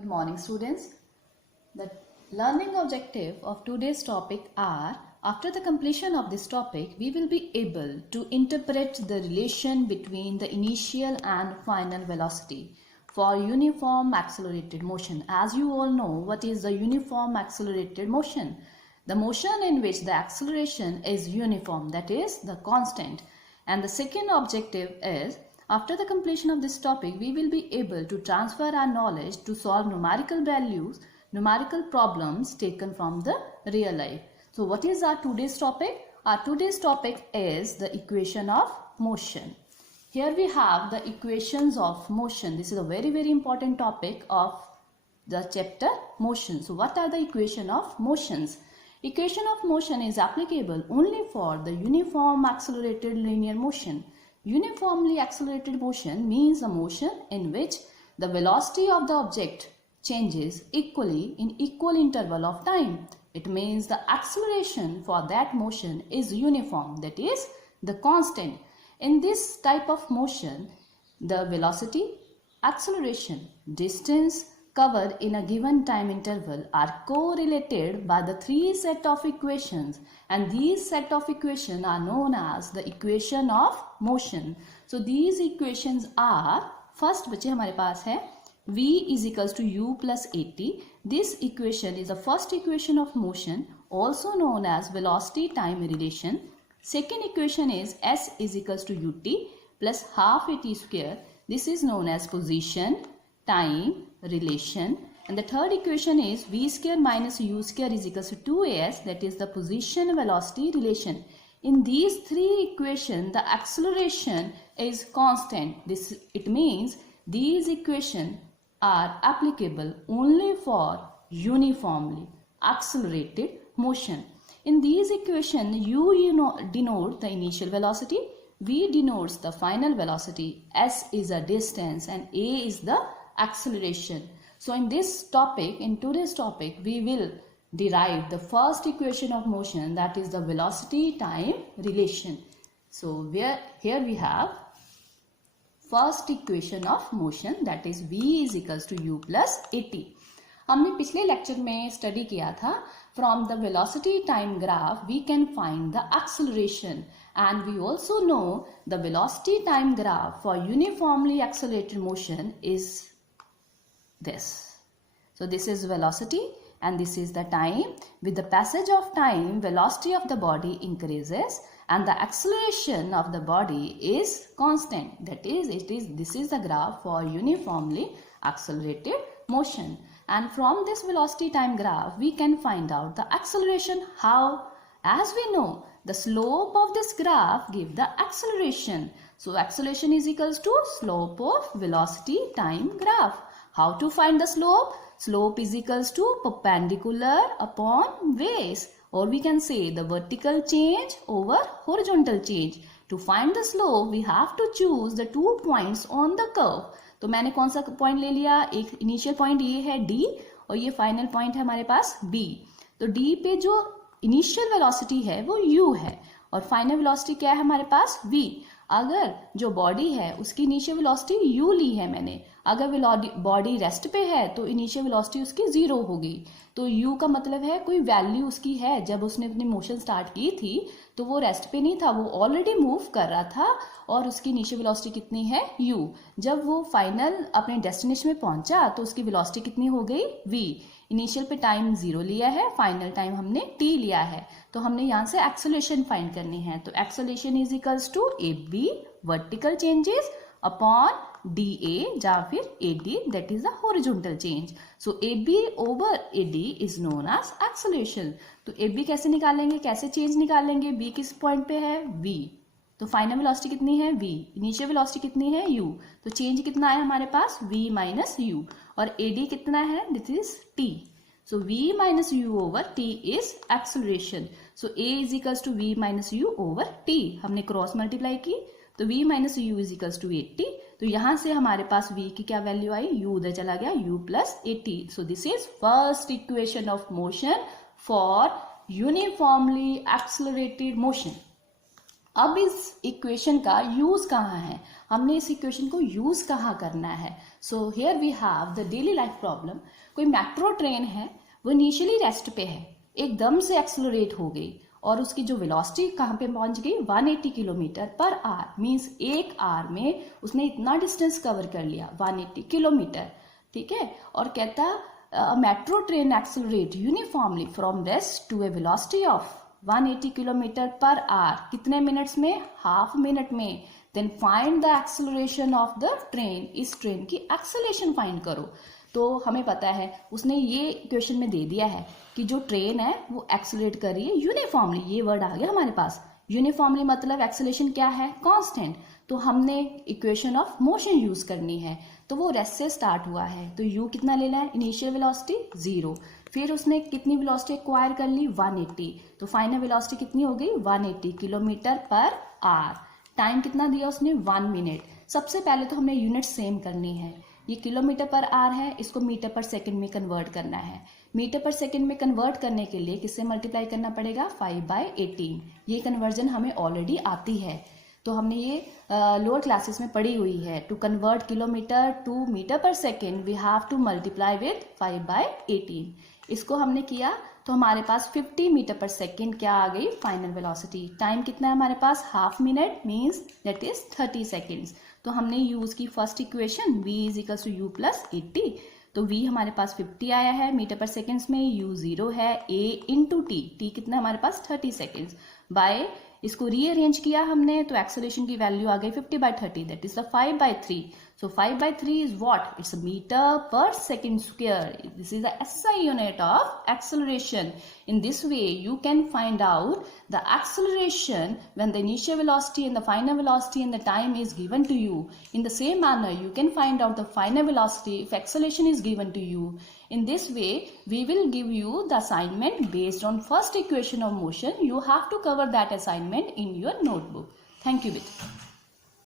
Good morning, students. The learning objective of today's topic are, after the completion of this topic, we will be able to interpret the relation between the initial and final velocity for uniform accelerated motion. As you all know, what is the uniform accelerated motion? The motion in which the acceleration is uniform, that is the constant. And the second objective is, after the completion of this topic, we will be able to transfer our knowledge to solve numerical problems taken from the real life. So what is our today's topic? Our today's topic is the equation of motion. Here we have the equations of motion. This is a very important topic of the chapter motion. So what are the equation of motions? Equation of motion is applicable only for the uniform accelerated linear motion. Uniformly accelerated motion means a motion in which the velocity of the object changes equally in equal interval of time. It means the acceleration for that motion is uniform, that is the constant. In this type of motion, the velocity, acceleration, distance covered in a given time interval are correlated by the three set of equations, and these set of equations are known as the equation of motion. So these equations are, first बच्चे हमारे पास है v is equals to u plus at. This equation is the first equation of motion, also known as velocity time relation. Second equation is s is equals to ut plus half at square. This is known as position time relation. And the third equation is v square minus u square is equals to 2as, that is the position velocity relation. In these three equations, the acceleration is constant. It means these equations are applicable only for uniformly accelerated motion. In these equations, u denote the initial velocity, v denotes the final velocity, s is a distance, and a is the acceleration. So in today's topic, we will derive the first equation of motion, that is the velocity time relation. So here we have first equation of motion, that is v is equals to u plus at. हमने पिछले lecture में study किया था, from the velocity time graph we can find the acceleration, and we also know the velocity time graph for uniformly accelerated motion is this. So this is velocity and this is the time. With the passage of time, velocity of the body increases and the acceleration of the body is constant. That is, this is the graph for uniformly accelerated motion. And from this velocity time graph, we can find out the acceleration. How? As we know, the slope of this graph gives the acceleration. So acceleration is equals to slope of velocity time graph. How to find the slope? Slope is equals to perpendicular upon base, or we can say the vertical change over horizontal change. To find the slope, we have to choose the 2 points on the curve. तो मैंने कौन सा point ले लिया? एक initial point ये है D और ये फाइनल पॉइंट है हमारे पास B. तो D पे जो इनिशियल वेलोसिटी है वो U है और फाइनल वेलोसिटी क्या है हमारे पास? V. अगर जो बॉडी है उसकी इनिशियल वेलोसिटी u ली है मैंने, अगर बॉडी रेस्ट पे है तो इनिशियल वेलोसिटी उसकी 0 होगी. तो u का मतलब है कोई वैल्यू उसकी है. जब उसने अपनी मोशन स्टार्ट की थी तो वो रेस्ट पे नहीं था, वो ऑलरेडी मूव कर रहा था और उसकी इनिशियल वेलोसिटी कितनी है? u. जब वो फाइनल अपने डेस्टिनेशन में पहुंचा तो उसकी वेलोसिटी कितनी हो गई? v. इनिशियल पे टाइम 0 लिया है, फाइनल टाइम हमने t लिया है, तो हमने यहाँ से एक्सेलरेशन फाइंड करनी है. तो acceleration is equals to ab vertical changes upon dA या फिर AD, that is the horizontal change. So AB over AD is known as acceleration. तो AB कैसे निकालेंगे, कैसे चेंज निकालेंगे? B किस पॉइंट पे है? V. तो फाइनल वेलोसिटी कितनी है? V. इनिशियल वेलोसिटी कितनी है? U. तो चेंज कितना है हमारे पास? V minus U. और AD कितना है? This is T. So V minus U over T is acceleration. So A is equals to V minus U over T. हमने क्रॉस मल्टीप्लाई की तो V minus U is equals to 80. तो यहाँ से हमारे पास V की क्या वैल्यू आई? U उधर चला गया, U plus 80. So this is first equation of motion for uniformly accelerated motion. अब इस इक्वेशन का यूज कहाँ है, हमने इस इक्वेशन को यूज कहाँ करना है। So here we have the daily life problem. कोई मेट्रो ट्रेन है, वो इनिशियली रेस्ट पे है, एकदम से एक्सेलरेट हो गई और उसकी जो वेलोसिटी कहाँ पे पहुंच गई, 180 किलोमीटर पर आवर। मीन्स एक आवर में उसने इतना डिस्टेंस कवर कर लिया, 180 किलोमीटर, ठीक है। और कहता metro train accelerate uniformly from rest to a velocity of 180 kilometre per hour, कितने मिनट्स में, हाफ मिनट में। Then find the acceleration of the train, इस ट्रेन की एक्सेलरेशन फाइंड करो। तो हमें पता है, उसने ये क्वेश्चन में दे दिया है कि जो ट्रेन है वो एक्सेलरेट कर रही है यूनिफॉर्मली, ये वर्ड आ गया हमारे पास। यूनिफॉर्मली मतलब एक्सेलरेशन क्या है, कांस्टेंट। तो हमने इक्वेशन ऑफ मोशन यूज करनी है। तो वो रेस्ट से स्टार्ट हुआ है, तो u कितना लेना है, इनिशियल वेलोसिटी 0, फिर उसने कितनी वेलोसिटी एक्वायर कर ली, 180, तो फाइनल वेलोसिटी कितनी हो गई, 180 किलोमीटर पर आवर। टाइम कितना दिया उसने, 1 मिनट। सबसे पहले तो हमें यूनिट सेम करनी है, ये किलोमीटर पर आवर है, इसको मीटर पर सेकंड में कन्वर्ट करना है। मीटर पर सेकंड में कन्वर्ट करने के लिए किससे मल्टीप्लाई करना पड़ेगा, 5/18। ये कन्वर्जन हमें ऑलरेडी आती है, तो हमने ये लोअर क्लासेस में पढ़ी हुई है। To convert kilometre to metre per second we have to multiply with 5/18। इसको हमने किया तो हमारे पास 50 मीटर पर सेकेंड क्या आ गई, फाइनल वेलोसिटी। टाइम कितना है हमारे पास, half minute, means that is 30 seconds. तो हमने यूज की first equation v is u plus 80। तो v हमारे पास 50 आया है मीटर पर सेकेंड्स में, u 0 है, a इंटू t कितना हमारे पास 30 सेकेंड्स, बाय इसको रीअरेंज किया हमने तो एक्सेलरेशन की वैल्यू आ गई 50/30, that is the 5/3। So 5/3 is what, it's metre per second square. This is the SI unit of acceleration. In this way, you can find out the acceleration when the initial velocity and the final velocity and the time is given to you. In the same manner, you can find out the final velocity if acceleration is given to you. In this way, we will give you the assignment based on first equation of motion. You have to cover that assignment in your notebook. Thank you, Vijay.